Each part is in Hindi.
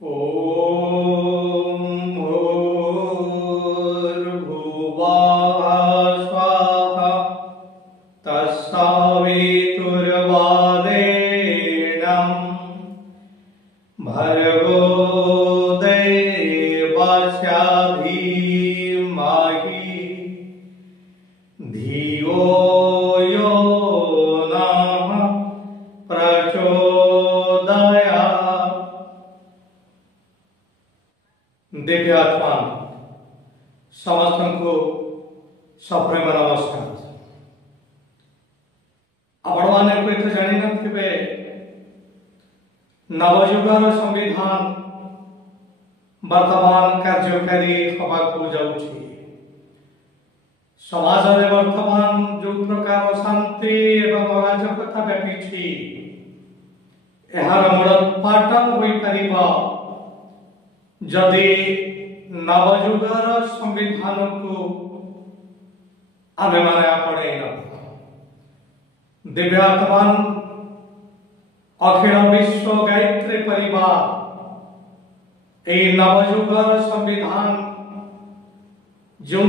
ॐ भूर्भुवः स्वः तत्सवितुर्वरेण्यं भर्गो देवस्य धीमहि धियो यो नः प्रचोदयात्। दिव्यात्मा समस्त को सप्रेम नमस्कार। आपण माने को एत जानि नथिबे नवयुगर संविधान वर्तमान कार्यकारी होबाकू जाउछि। समाज रे वर्तमान जो प्रकार शांति एवं अराजकता व्यापी एहार मूलोत्पाटन होई परिबा जदि नवयुगर संविधान को आमे माने आपणे दिव्यात्मा अखिल विश्व गायत्री परिवार ए नवयुगर संविधान जो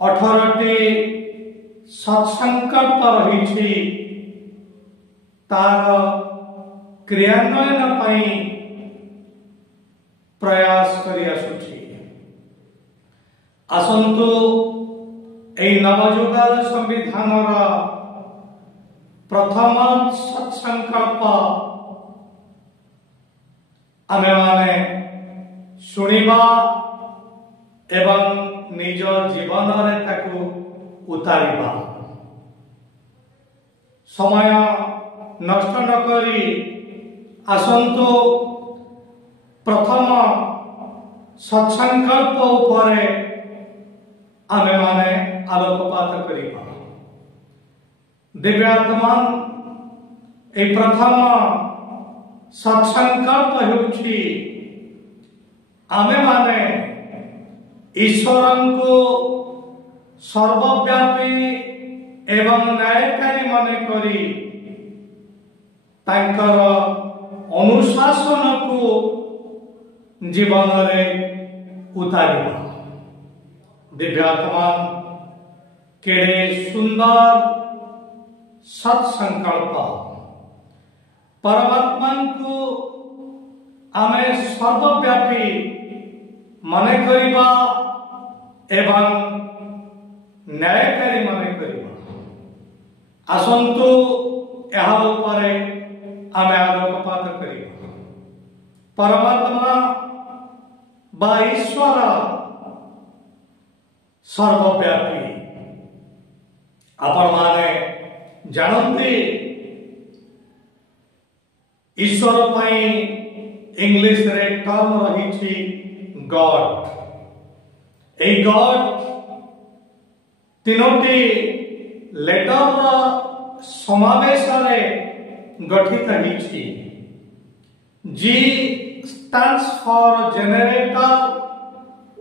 18टी सत्संकल्प रही तार क्रियान्वयन पाई प्रयास करि आसुछि। आसंतु ए नवयुगर संविधान प्रथम सत्संकल्प आमे माने सुनिबा एवं निज जीवन रे ताकू उतारिबा। समय नष्ट न करी आसंतु प्रथम सत्संकल्प उपरे आमे माने आलोकपात करिबा। दिव्यात्मा ए प्रथम सत्संकल्प हेउछि आमे माने ईश्वर को सर्वव्यापी एवं न्यायकारी माने करी तांकर अनुशासन को जीवन रे उतारिबा। दिव्यात्मा केड़े सुंदर सत्संकल्प। परमात्मा को आमे सर्वव्यापी माने करिबा एवं न्यायकारी माने करिबा। आसंतु एहा उपरे आमे आलोकपात करिबा। परमात्मा बा ईश्वर सर्वव्यापी। आपण माने जानते ईश्वर पाई इंग्लिश रे टर्म रही गॉड। ए गॉड तीनोटी लेटर समावेश रे गठित होइछि। जी stands for generator,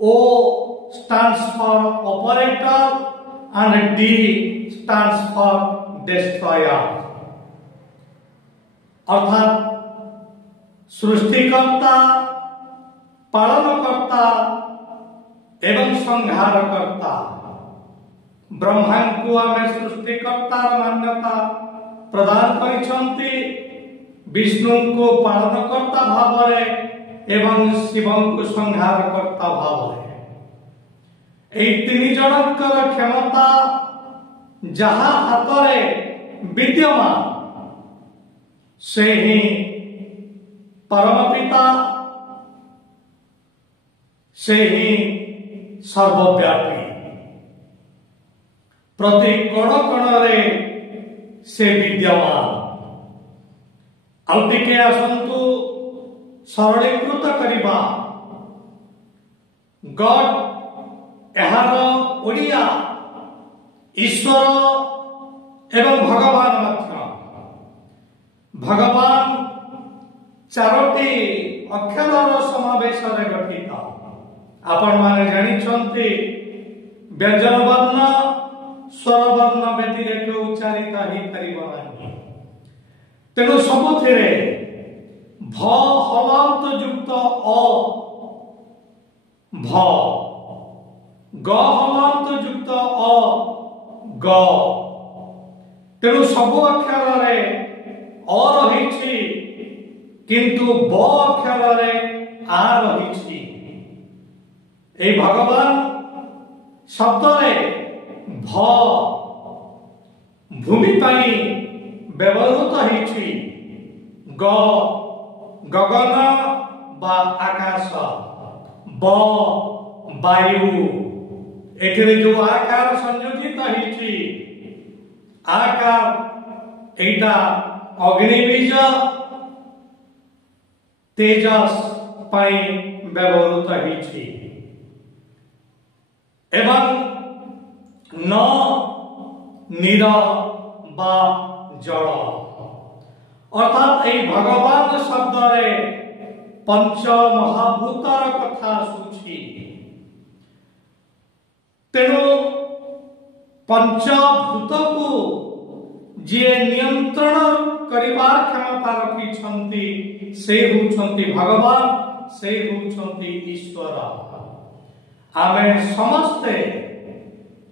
O stands for operator and D stands for destroyer। अर्थात सृष्टिकर्ता, पालनकर्ता एवं संहारकर्ता। ब्रह्मा को आमे सृष्टिकर्ता मान्यता प्रदान करिसंती, विष्णु को पालनकर्ता भाव रे एवं शिव को संहारकर्ता भाव रे। ए तीन जनकर क्षमता जहा हाथ रे विद्यमान से ही परम पिता, से ही सर्वव्यापी। प्रति कण कण रे से विद्यमान। आउटिके आसंतु सरलीकृत करिबा। गॉड एहार ओडिया ईश्वर एवं भगवान मात्र। भगवान चारोटी अक्षर समावेश रे गठित। आपण माने जानि छन्ति व्यंजन वर्ण स्वर वर्ण व्यतिरेक उच्चारित ही परिबा नहीं। तेणु सबुथिरे भ हलांत युक्त अ भ ग हलांत युक्त अ ग तेणु सब अक्षर रे अ रही किंतु ब अक्षर रे आ रही ए भगवान शब्द रे भ भूमि पाई व्यवहृत होइछि ग गगन बा आकाश ब वायु एथिरे जो आकार संयोजित होइछि आकार एटा अग्निबीज तेजस पाई व्यवहृत होइछि एवं न नीर बा जल अर्थात ए भगवान शब्द रे पंच महाभूतर कथा आसुछि तेणु पंचभूत को जे नियंत्रण करिवार क्षमता रखिछंती से होछंती भगवान से होछंती ईश्वर आमे समस्ते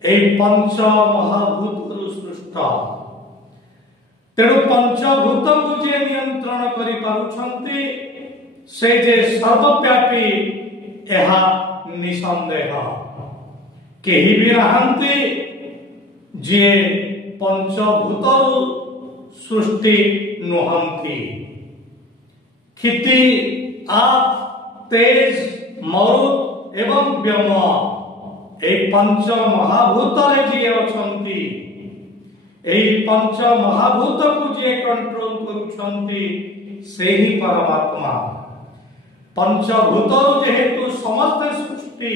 ए पंच महाभूत सृष्ट तेणु पंचभूत को जे नियंत्रण करि पारुछंती से जे सर्वव्यापी एहा निसंदेह केही भी नहांती जे पंचभूत सृष्टि नुहंती क्षिति आप तेज मरुत एवं व्योम ए पंच महाभूत रे जे अछंती ए पंच महाभूत को जे कंट्रोल करूछंती से ही परमात्मा पंचभूत जेहेतु समस्त सृष्टि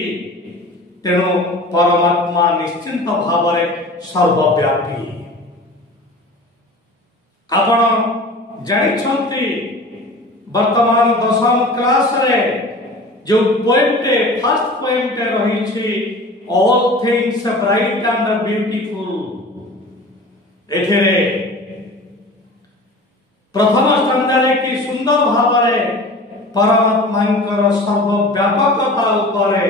तेणु परमात्मा निश्चिंत भाव सर्वव्यापी आपण जानिछंती वर्तमान दशम क्लास रे जो पोएमटे फर्स्ट पोएमटे रही all things bright and beautiful एथिरे प्रथम स्कंदरे की सुंदर भाव परमात्मा सर्वव्यापकता उपरे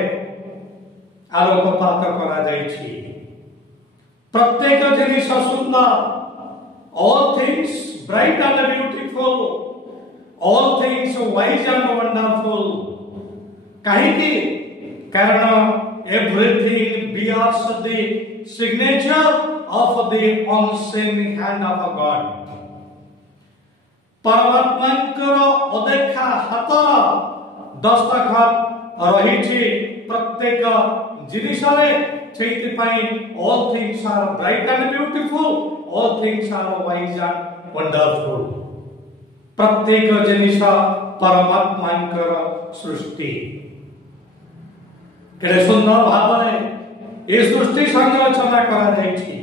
आलोकपात करा जायछि प्रत्येक जिनिस सुंदर all things bright and beautiful all things wise and wonderful काहेकि कारण everything bears the signature of the unseen hand of God परमात्मा अदेखा हातर दस्तखत रही प्रत्येक जिनिस all things are bright and beautiful all things are wise and wonderful प्रत्येक जिनिस परमात्मा सृष्टि केते सुंदर भाव ये सृष्टि संरचना करा जायछि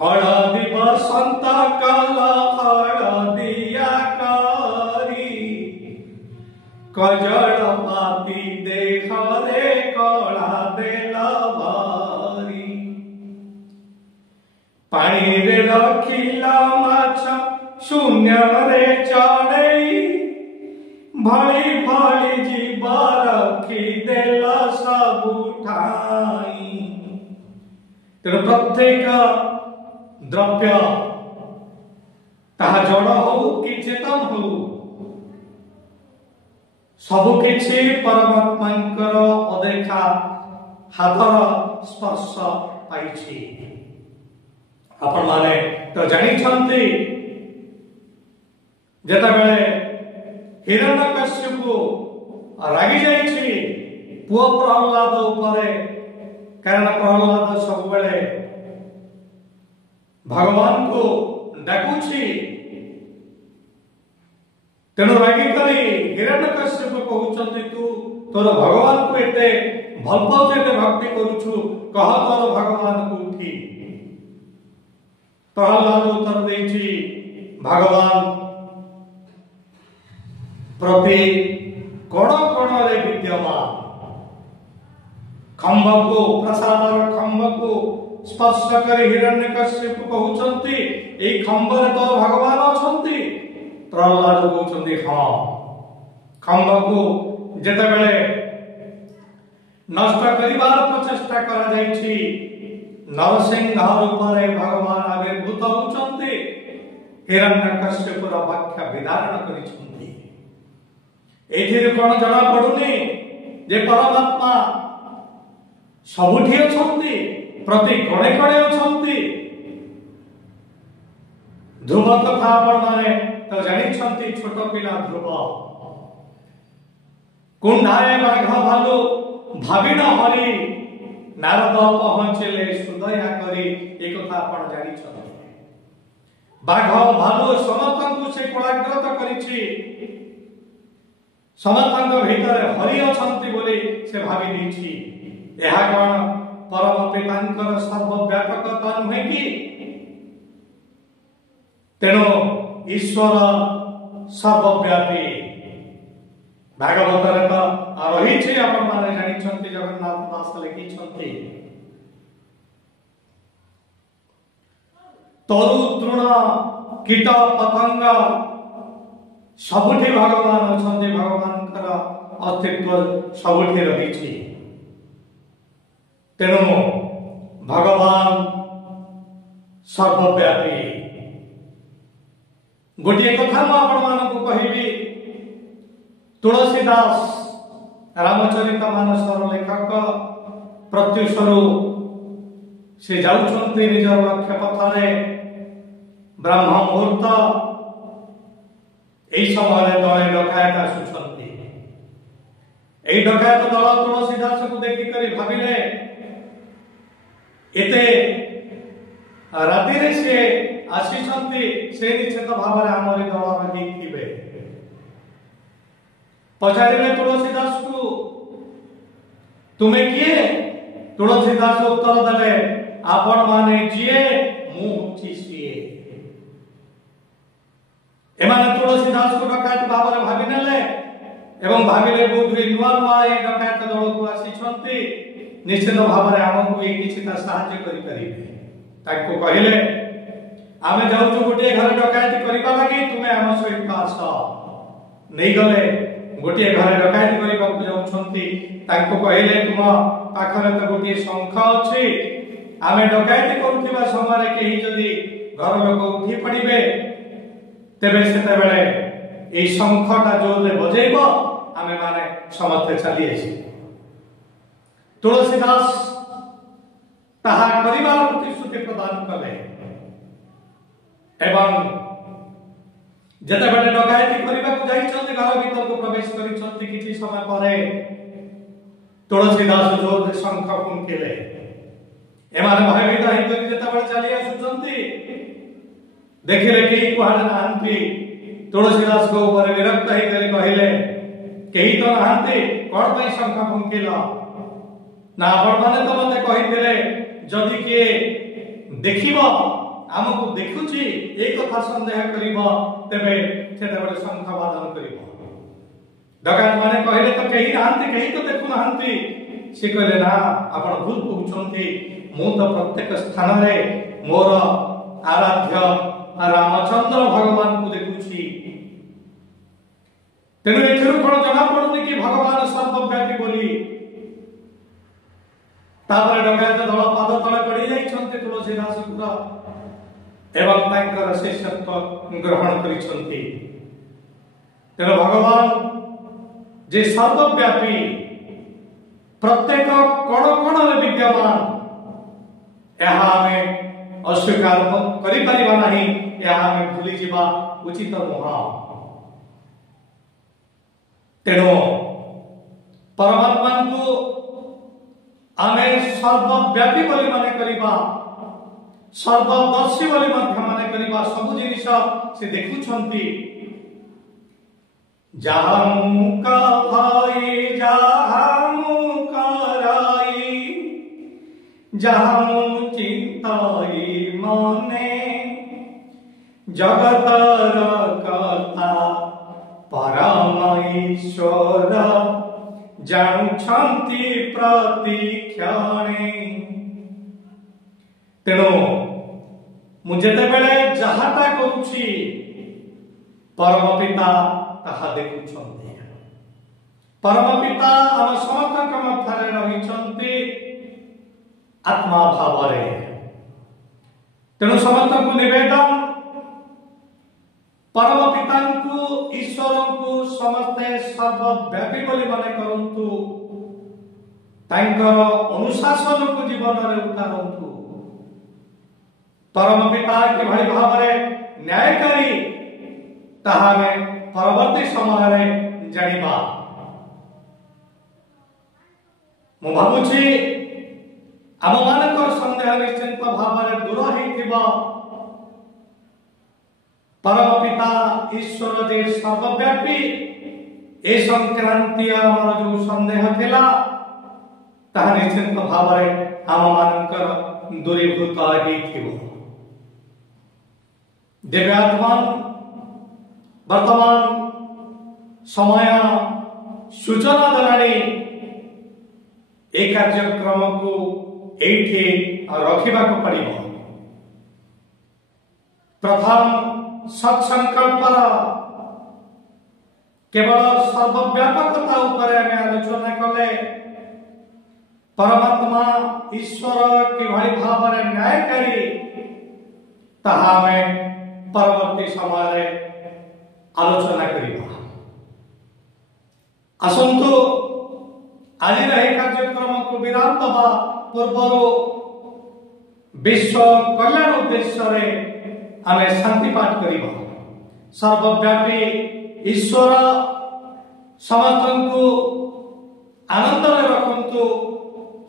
हळदी बसंत काल हळदिया करी कजळ पाती देख रे कळा देला भारी पाणी रे रखिला माछ शून्य रे चढ़ई भली भली जीवा रखी देला सब ठाई तेणु प्रत्येक द्रव्य ताहा जड़ हो कि चेतन हो सबु किछि परमात्मांकर अदेखा हाथर स्पर्श पाइछि आपण माने तो जानि छंती जेता बेले हिरण्यकश्यप रागी जाइछि पुओ प्रहलाद उपरे कारण प्रहलाद सब बेले भगवान को डाकुछि तेणु रागी करी हिरण्यकश्यप कहउछंती तू तोर भगवान को एते भल पाउ एते भक्ति करूछु कह तोर भगवान को उठी प्रहलाद उत्तर देछि भगवान प्रति कोण कोण रे विद्यमान खंभ को प्रसादर खंभ को स्पर्श कर हिरण्यकश्यप कहउछंती ए खंभरे तो भगवान अछंती प्रहलाद कहते हाँ खंभ को जितेबले नष्ट करिवार प्रचेष्टा करा जायछि नरसिंह रूप में भगवान आविर्भूत होउछन्ति हिरण्यकश्यपुर व्याख्या विधारण करिछन्ति। एथिरे कोन जणा पडुनी जे परमात्मा सबुठी अछन्ति प्रति कणे कणे अछन्ति। ध्रुव कथा आपण माने तो जानिछन्ति छोट पिला ध्रुव कुंडाए बाघ भालू भाविन हरि नारद पहुंचले सुदया करी एक कथा आपण जानिछन्ति। बाघ भालू समस्तଙ୍କୁ से कोलाग्रत करिछि समस्तଙ୍କ भितर हरि अछन्ति बोली से भाबी दैछि। एहा कोन परम पितांकर सर्वव्यापकता नुहे कि तेणु ईश्वर सर्वव्यापी भागवत रही आपण माने जानिछन्ति जगन्नाथ दास लिखिछन्ति तरु तृण कीट पतंग सबुठी भगवान अछन्ति भगवानकर अस्तित्व सबुठी रहिछि। तेणु भगवान सर्वव्यापी। गोटे कथा आपण कहबी तुलसीदास रामचरित मानसर लेखक प्रत्युषरु से जाउछन्ति निजर लक्ष्य पथरे ब्रह्म मुहूर्त एई समय दले डकायत आसुछन्ति। एई डकायत दल तुलसीदास को देखि करी भाबिले एते राति रे से आसीछन्ति से निश्चित भाव में आमरी दल रही पचारे तुलसीदास को तुम्हें किए तुलसीदास उत्तर देले आपण माने जिए मुझी सीए। एमाने तुलसीदास को डकायत भाव में भाबी नेले एवं भाबिले बुद्धि नुआ नुआ ए डकायत दल को आसीछन्ति निश्चित भाव में हमकु ए किछिता सहाय्य करि परिबे। ताको कहिले आमे जाउछु गोटे घर डकायत करिबा लागि तुमे हम सहित आस नै गले गोटे घर डकायत करिबा को जाउछन्ति ताको कहिले तुम पाखरे त गोटे शंख अछि आमे डकायत करूथिबा समय केही जदी घर लोक उठी पड़िबे तेबे सेते बेले ए शंखटा जोरले बजेइबो आमे माने समस्त चली आसी। तुलसीदास ताहा करिबार प्रतिश्रुति प्रदान कले एवं जेतेबेले डकायती करबा को जाइछन्ति घर भीतर को प्रवेश करिछन्ति किछि समय परे तुलसीदास जोर शंख फुंकिले एमाने भयभीत हेतु जेतेबेले चली आसुछन्ति देखिले कि कुहाड़ नाहंती तुलसीदास को ऊपर विरक्त हे करी कहिले केही तो नाहंती कोन पई शंख फुंकिला ना आपण माने तो मते कहिथिले जदि के देखिबो आमको देखुची एक कथा संदेह करिबो तेबे सेतेबेले शंख वादन करिबो। डकायत माने कहिले तो केही नाहंती केही तो देखु नाहंती से कहले ना आपण भूल कहउछन्ति मु तो प्रत्येक स्थान रे मोर आराध्य रामचंद्र भगवान को देखुची। तेनु एथिरु कोन जणा पडुनी कि भगवान सर्वव्यापी बोली। तापर डकायत दल पाद तले पड़ी जाइछन्ति तुलसीदास पुरा एवं तांकर शिष्यत्व ग्रहण करिछन्ति। तेनु भगवान जे सर्वव्यापी प्रत्येक कण कण रे विद्यमान एहा हमें अस्वीकार करि परिबा नाही एहा हमें भूली जिबा उचित नुह। तेनु परमात्मा को आमे सर्वव्यापी बोली माने करिबा सर्वदर्शी बोली मध्य माने करिबा सब जिनिस से देखुछन्ति जाहमु कहाई जाहमु कराई जाहमु चिंताई मने जगतर कथा परम ईश्वर जानुछन्ति प्रतिक्षणे। तेणु मु जेतेबेले जहाटा करूछि परम पिता ताहा देखुछन्ते। परम पिता आम समस्त मध्य रही आत्मा भाव। तेणु समस्त को निवेदन परम पिता को ईश्वर को समस्ते सर्वव्यापी बोली मने करंतु, तांकर अनुशासन को जीवन में उतारंतु। परम पिता किभଳି भावरे न्यायकारी ताहा में परवर्ती समय रे जानिबा। मु भाबुछि आम मानकर संदेह निश्चिंत भावरे दूर होइथिबा। परम पिता ईश्वर जे सर्वव्यापी ए संक्रांति आमर जो संदेह थिला ताहा निश्चिंत भावरे आम मानकर दूरीभूत होइथिबो। दिव्यात्मान वर्तमान समय सूचना देलानी ए कार्यक्रम को एठी रखिबा को पड़िबो। प्रथम सत्संकल्प केवल सर्वव्यापकता उपरे आमे आलोचना कले। परमात्मा ईश्वर किभଳି भावरे न्यायकारी ताहा आमे परवर्ती समय आलोचना करिबा। आसंतु आज कार्यक्रम को विराम दबा पूर्व विश्व कल्याण उद्देश्य आम शांति पाठ करिबा। सर्वव्यापी ईश्वर समस्त को आनंद में रखंतु,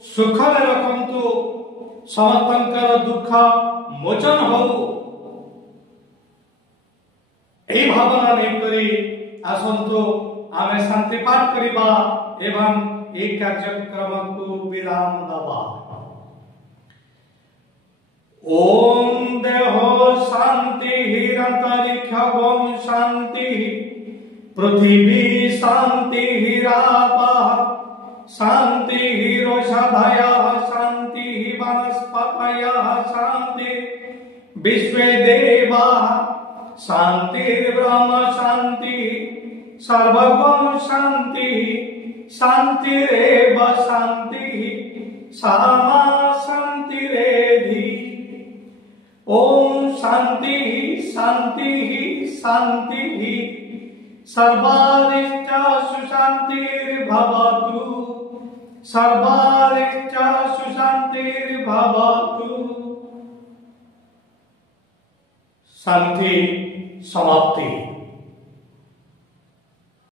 सुख में रखंतु, समस्त दुख मोचन हो यही भावना नहीं करी आसंतु आम शांति पाठ करिबा एवं एक कार्यक्रम को विराम दबा। ओम देहो शांति अंतरिक्ष ओम शांति पृथ्वी शांति शांति रोषधय शांति वनस्पतय शांति विश्वे देवा शांतिर्ब्रह्म शांति सर्वगम शांति शांतिरेव शांति सामा शांतिरेधि। ओम शांति शांति शांति सर्वारिष्ट सुशांतिर्भवतु सर्वारिष्ट सुशांतिर्भवतु। शांति समाप्ति।